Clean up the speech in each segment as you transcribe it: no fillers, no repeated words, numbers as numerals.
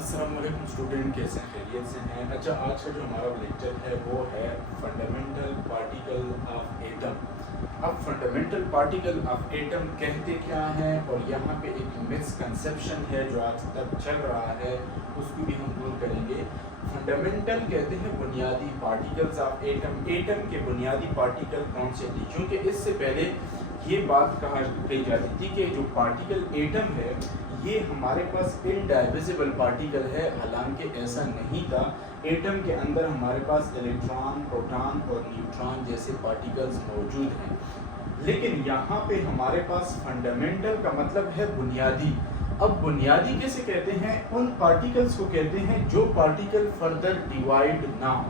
अस्सलाम वालेकुम स्टूडेंट, कैसे हैं? खैरियत से हैं? अच्छा, आज का जो हमारा लेक्चर है वो है फंडामेंटल पार्टिकल ऑफ एटम। अब फंडामेंटल पार्टिकल ऑफ एटम कहते क्या हैं और यहाँ पे एक मिसकंसेप्शन है जो आज तक चल रहा है, उसको भी हम दूर करेंगे। फंडामेंटल कहते हैं बुनियादी पार्टिकल्स ऑफ एटम। एटम के बुनियादी पार्टिकल कौन से थे? क्योंकि इससे पहले ये बात कही जाती थी कि जो पार्टिकल एटम है ये हमारे पास इनडाइविजिबल पार्टिकल है, हालांकि ऐसा नहीं था। एटम के अंदर हमारे पास इलेक्ट्रॉन, प्रोटॉन और न्यूट्रॉन जैसे पार्टिकल्स मौजूद हैं, लेकिन यहाँ पे हमारे पास फंडामेंटल का मतलब है बुनियादी। अब बुनियादी कैसे कहते हैं? उन पार्टिकल्स को कहते हैं जो पार्टिकल फर्दर डिवाइड ना हो,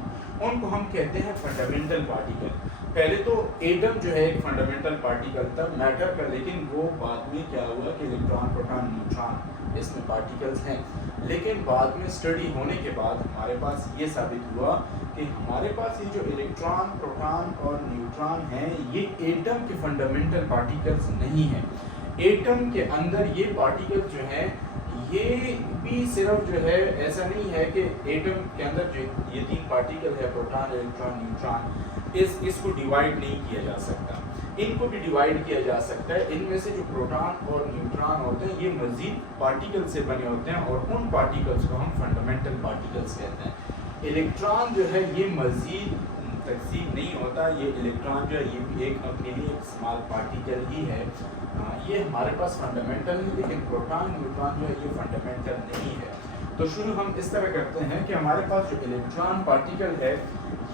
उनको हम कहते हैं फंडामेंटल पार्टिकल। पहले तो एटम जो है एक फंडामेंटल पार्टिकल था मैटर का, लेकिन वो बाद में क्या हुआ कि इलेक्ट्रॉन, प्रोटॉन, न्यूट्रॉन इसमें पार्टिकल्स हैं। लेकिन बाद में स्टडी होने के बाद हमारे पास ये साबित हुआ कि हमारे पास ये जो इलेक्ट्रॉन, प्रोटॉन और न्यूट्रॉन हैं ये एटम के फंडामेंटल पार्टिकल्स नहीं हैं। एटम के अंदर ये पार्टिकल जो हैं ये भी सिर्फ जो है ऐसा नहीं है कि एटम के अंदर जो ये तीन पार्टिकल है प्रोटॉन, इलेक्ट्रॉन, न्यूट्रॉन, इसको डिवाइड नहीं किया जा सकता, इनको भी डिवाइड किया जा सकता है। इनमें से जो प्रोटॉन और न्यूट्रॉन होते हैं ये मजीद पार्टिकल से बने होते हैं और उन पार्टिकल्स को हम फंडामेंटल पार्टिकल्स कहते हैं। इलेक्ट्रॉन जो है ये मजीद तकसीम नहीं होता, ये इलेक्ट्रॉन जो है ये भी एक अपने लिए एक स्मॉल पार्टिकल ही है। ये हमारे पास फंडामेंटल है, लेकिन प्रोटॉन, न्यूट्रॉन जो है ये फंडामेंटल नहीं है। तो शुरू हम इस तरह करते हैं कि हमारे पास जो इलेक्ट्रॉन पार्टिकल है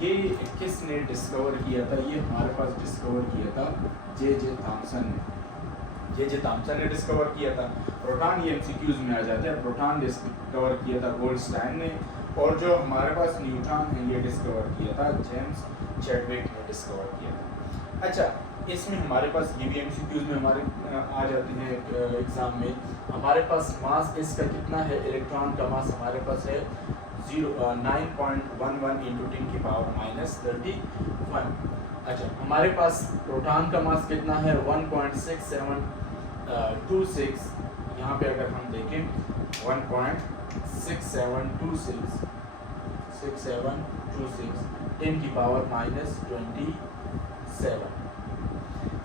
ये किसने डिस्कवर किया था? ये हमारे पास डिस्कवर किया था जे थॉमसन ने। जे थॉमसन ने डिस्कवर किया था। प्रोटॉन ये एमसीक्यूज में आ जाता है। प्रोटॉन डिस्कवर किया था गोल्डस्टाइन ने, और जो हमारे पास न्यूट्रॉन है ये डिस्कवर किया था जेम्स चैडविक ने डिस्कवर किया था। अच्छा, इसमें हमारे पास ये भी एमसीक्यूज में हमारे आ जाते हैं एग्जाम में। हमारे पास मास इसका कितना है? इलेक्ट्रॉन का मास हमारे पास है 9.11 इंटू 10 की पावर -31। अच्छा, हमारे पास प्रोटॉन का मास कितना है? 1.6726। यहाँ पे अगर हम देखें 1.6726 10 की पावर -27।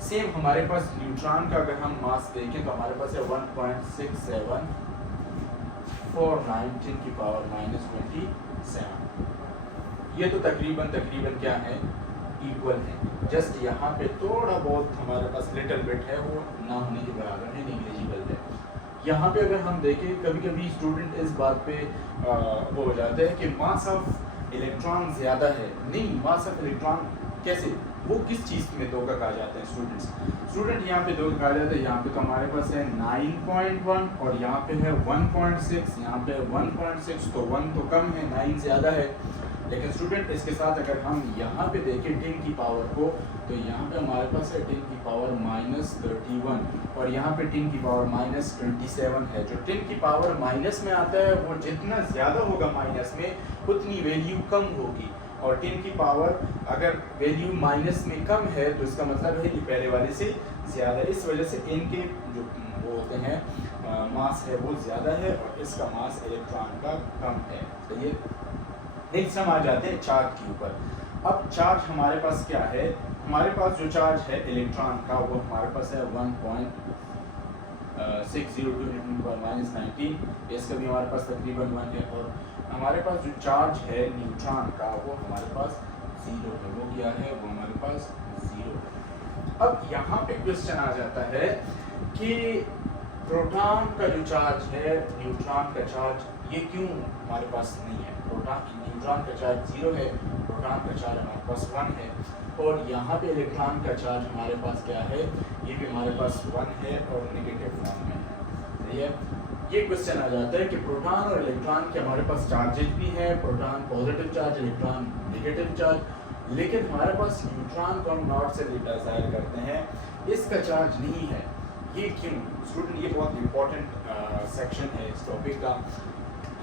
सेम हमारे पास न्यूट्रॉन का अगर हम मास देखें तो हमारे पास है 1.6749 10 की पावर -27। ये तो तकरीबन क्या है? इक्वल है। जस्ट यहाँ पे थोड़ा बहुत हमारे पास लिटिल बिट है, वो ना होने के बराबर है, नेग्लिजिबल है। यहाँ पे अगर हम देखें कभी कभी स्टूडेंट इस बात पे वो हो जाता है कि मास ऑफ इलेक्ट्रॉन ज़्यादा है। नहीं, मास ऑफ इलेक्ट्रॉन कैसे, वो किस चीज़ में धोखा खा जाते हैं स्टूडेंट यहाँ पे धोखा खा जाते हैं। यहाँ पे तो हमारे पास है 9.1 और यहाँ पे है 1.6, यहाँ पे 1.6, तो 1 तो कम है, 9 ज़्यादा है। लेकिन स्टूडेंट इसके साथ अगर हम यहाँ पे देखें 10 की पावर को, तो यहाँ पे हमारे पास है 10 की पावर -31 और यहाँ पे 10 की पावर -27 है। जो 10 की पावर माइनस में आता है वो जितना ज़्यादा होगा माइनस में उतनी वैल्यू कम होगी, और 10 की पावर अगर वैल्यू माइनस में कम है तो इसका मतलब है कि पहले वाले से ज़्यादा। इस वजह से इनके जो वो होते हैं मास है वो ज़्यादा है और इसका मास इलेक्ट्रॉन का कम है। तो ये नेक्स्ट हम आ जाते हैं चार्ज के ऊपर। अब चार्ज हमारे पास क्या है? हमारे पास जो चार्ज है इलेक्ट्रॉन का वो हमारे पास है 1.602 -19, इसका भी हमारे पास तकरीबन 1 है। और हमारे पास जो चार्ज है न्यूट्रॉन का वो हमारे पास 0 है। वो क्या है? वो हमारे पास 0 है। अब यहाँ पे क्वेश्चन आ जाता है कि प्रोटॉन का जो चार्ज है, न्यूट्रॉन का चार्ज ये क्यों हमारे पास नहीं है? न्यूट्रॉन का चार्ज 0 है, प्रोटॉन का चार्ज हमारे पास 1 है, और यहाँ पे इलेक्ट्रॉन का चार्ज हमारे पास क्या है? ये भी हमारे पास 1 है और नेगेटिव फॉर्म में है। सही है। ये क्वेश्चन आ जाता है कि प्रोटॉन और इलेक्ट्रॉन के हमारे पास चार्जेस भी हैं, proton positive charge, electron negative charge, लेकिन हमारे पास न्यूट्रॉन को हम नॉट से डिजायर करते हैं, इसका चार्ज नहीं है। ये क्यों? स्टूडेंट ये बहुत इंपॉर्टेंट सेक्शन है इस टॉपिक का।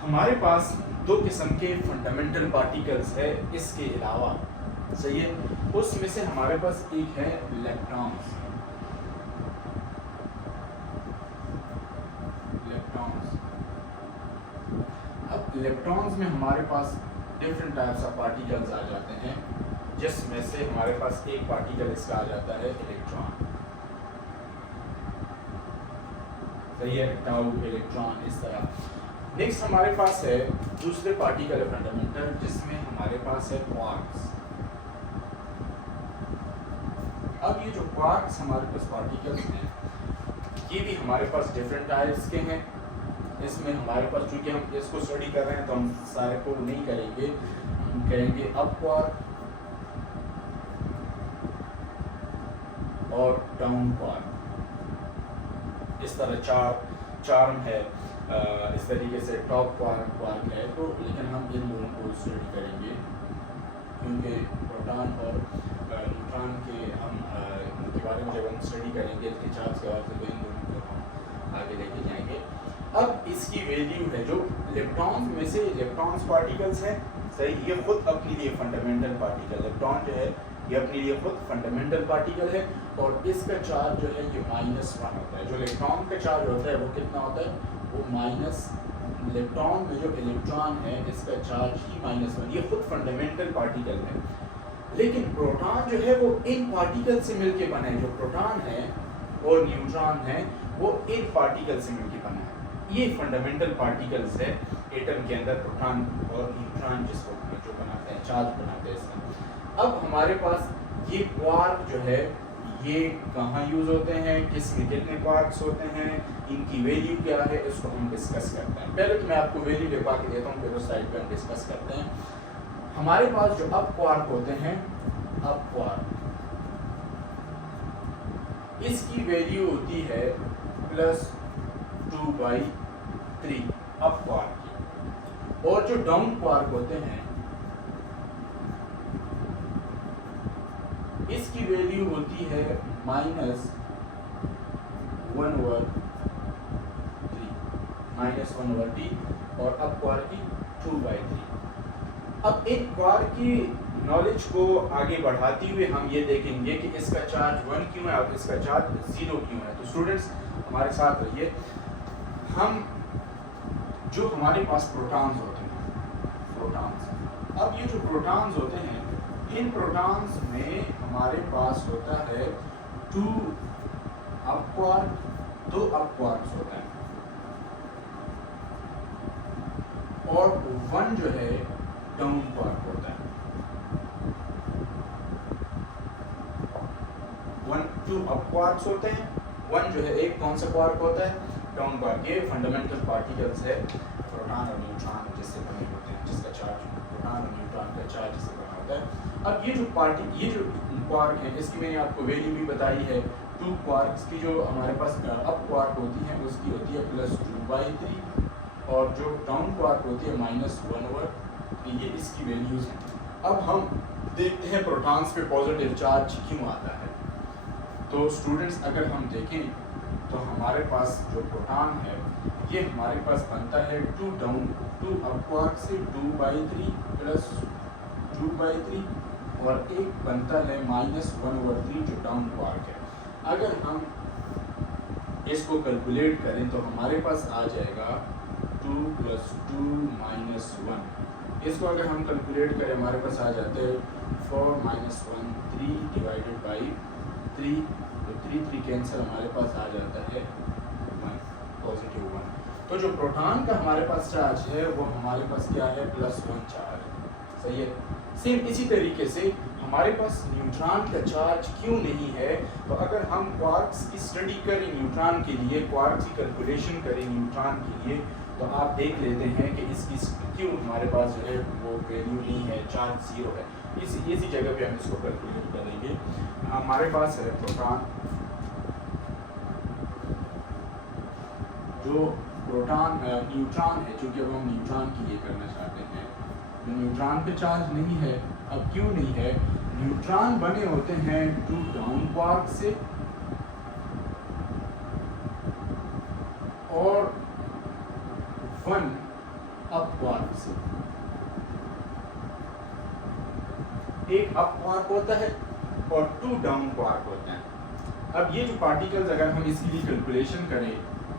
हमारे पास 2 किस्म के फंडामेंटल पार्टिकल्स है इसके अलावा, सही है। उसमें से हमारे पास एक है इलेक्ट्रॉन्स। इलेक्ट्रॉन्स में हमारे पास डिफरेंट टाइप्स ऑफ पार्टिकल्स आ जाते हैं, जिसमें से हमारे पास एक पार्टिकल इसका आ जाता है इलेक्ट्रॉन। सही है, टाउ इलेक्ट्रॉन इस तरह। नेक्स्ट हमारे पास है दूसरे पार्टिकल फंडामेंटल, जिसमें हमारे पास है क्वार्क्स। अब ये जो क्वार्क्स हमारे पास पार्टिकल्स हैं, ये भी हमारे पास डिफरेंट टाइप्स के हैं। इसमें हमारे पास, चूंकि हम इसको स्टडी कर रहे हैं तो हम सारे को नहीं करेंगे, हम करेंगे अप क्वार्क और डाउन क्वार्क। इस तरह चार है, इस तरीके से टॉप क्वार्क है। तो लेकिन हम इन दोनों को स्टडी करेंगे, क्योंकि प्रोटॉन और न्यूट्रॉन के उनके बारे में जब हम स्टडी करेंगे इसके चार्ज के बारे में, इन दोनों को हम आगे लेके जाएंगे। अब इसकी वैल्यू है जो इलेक्ट्रॉन में से, इलेक्ट्रॉन्स पार्टिकल्स हैं, सही, ये खुद अपने लिए फंडामेंटल पार्टिकल, इलेक्ट्रॉन जो है ये अपने लिए खुद फंडामेंटल पार्टिकल है, और इसका चार्ज जो है ये -1 होता है। जो इलेक्ट्रॉन का चार्ज होता है वो कितना होता है, वो माइनस, इलेक्ट्रॉन में जो इलेक्ट्रॉन है इसका चार्ज ही -1, ये खुद फंडामेंटल पार्टिकल है। लेकिन प्रोटॉन जो है वो इन पार्टिकल से मिलके बना है। जो प्रोटॉन है और न्यूट्रॉन है वो इन पार्टिकल से मिलके बना है। ये फंडामेंटल पार्टिकल्स है एटम के अंदर, प्रोटॉन और न्यूट्रॉन जिसको जो बनाते हैं, चार्ज बनाते हैं इसमें। अब हमारे पास ये क्वार्क जो है ये कहाँ यूज़ होते हैं, किस में कितने क्वार्क्स होते हैं, इनकी वैल्यू क्या है, इसको हम डिस्कस करते हैं। पहले तो मैं आपको वैल्यू लिखवा के देता हूँ, फिर उस साइड पे हम डिस्कस करते हैं। हमारे पास जो अप क्वार्क होते हैं, अप क्वार्क, इसकी वैल्यू होती है +2/3 अप क्वार्क की, और जो डाउन क्वार्क होते हैं इसकी वैल्यू होती है -1/3, और अप क्वार्क की 2/3। अब एक क्वार्क की नॉलेज को आगे बढ़ाते हुए हम ये देखेंगे कि इसका चार्ज 1 क्यों है और इसका चार्ज 0 क्यों है। तो स्टूडेंट्स हमारे साथ रहिए। हम जो हमारे पास प्रोटॉन्स होते हैं, प्रोटॉन्स, अब ये जो प्रोटॉन्स होते हैं, इन प्रोटॉन्स में हमारे पास होता है 2 अप क्वार्क, 2 अप क्वार्क्स होते हैं, और 1 जो है डाउन क्वार्क होता है। 2 अप क्वार्क्स होते हैं, 1 जो है एक कौन सा क्वार्क होता है, डाउन क्वार्क। ये फंडामेंटल पार्टिकल्स है प्रोटॉन और न्यूट्रॉन जिससे बने होते हैं, जिसका चार्ज, प्रोटॉन और न्यूट्रॉन का चार्ज जिससे बना होता है। अब ये जो क्वार्क है, इसकी मैंने आपको वैल्यू भी बताई है। 2 क्वार्क्स की जो हमारे पास अप क्वार्क होती है उसकी होती है +2/3, और जो डाउन क्वार्क होती है -1/3। ये इसकी वैल्यूज हैं। अब हम देखते हैं प्रोटॉन्स पे पॉजिटिव चार्ज क्यों आता है। तो स्टूडेंट्स अगर हम देखें तो हमारे पास जो प्रोटॉन है ये हमारे पास बनता है 2 अप क्वार्क से 2/3 +2/3, और एक बनता है -1/3 जो डाउन क्वार्क है। अगर हम इसको कैलकुलेट करें तो हमारे पास आ जाएगा 2 + 2 - 1। इसको अगर हम कैलकुलेट करें हमारे पास आ जाते हैं 4 - 1 3 / 3, तो 3 कैंसिल, हमारे पास आ जाता है 1, +1। तो जो प्रोटॉन का हमारे पास चार्ज है वो हमारे पास क्या है, +1 चार्ज, सही है। सेम इसी तरीके से हमारे पास न्यूट्रॉन का चार्ज क्यों नहीं है। तो अगर हम क्वार्क्स की स्टडी करें न्यूट्रॉन के लिए, क्वार्क्स की कैलकुलेशन करें न्यूट्रॉन के लिए, तो आप देख लेते हैं कि इसकी क्यों हमारे पास जो है वो वैल्यू नहीं है, चार्ज 0 है। इसी जगह पे हम इसको कैलकुलेट करेंगे। हमारे पास है प्रोटॉन, जो प्रोटॉन न्यूट्रॉन है, चूँकि अब हम न्यूट्रॉन की ये करना चाहते हैं, तो न्यूट्रॉन पे चार्ज नहीं है। अब क्यों नहीं है, न्यूट्रॉन बने होते हैं 2 डाउन क्वार्क से और 1 अप क्वार्क से। एक अप क्वार्क होता है और 2 डाउन क्वार्क होते हैं। अब ये जो पार्टिकल्स अगर हम इसकी कैलकुलेशन करें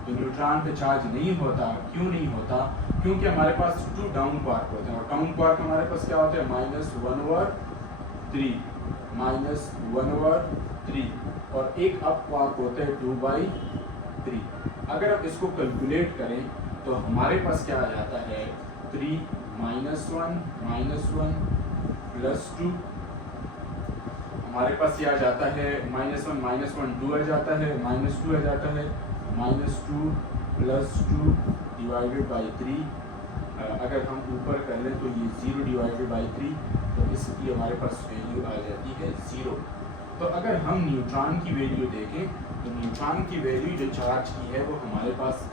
तो न्यूट्रॉन पे चार्ज नहीं होता। क्यों नहीं होता? क्योंकि हमारे पास 2 डाउन क्वार्क होते हैं और डाउन क्वार्क हमारे पास क्या होते हैं -1/3 -1/3 और एक अप क्वार्क होता है 2/3। अगर आप इसको कैलकुलेट करें तो हमारे पास क्या आ जाता है 3 -1 +2। हमारे पास ये आ जाता है -1 -1 2 आ जाता है, -2 आ जाता है, -2 +2 /3। अगर हम ऊपर कर लें तो ये 0/3, तो इसकी हमारे पास वैल्यू आ जाती है 0। तो अगर हम न्यूट्रॉन की वैल्यू देखें तो न्यूट्रॉन की वैल्यू जो चार्ज की है वो हमारे पास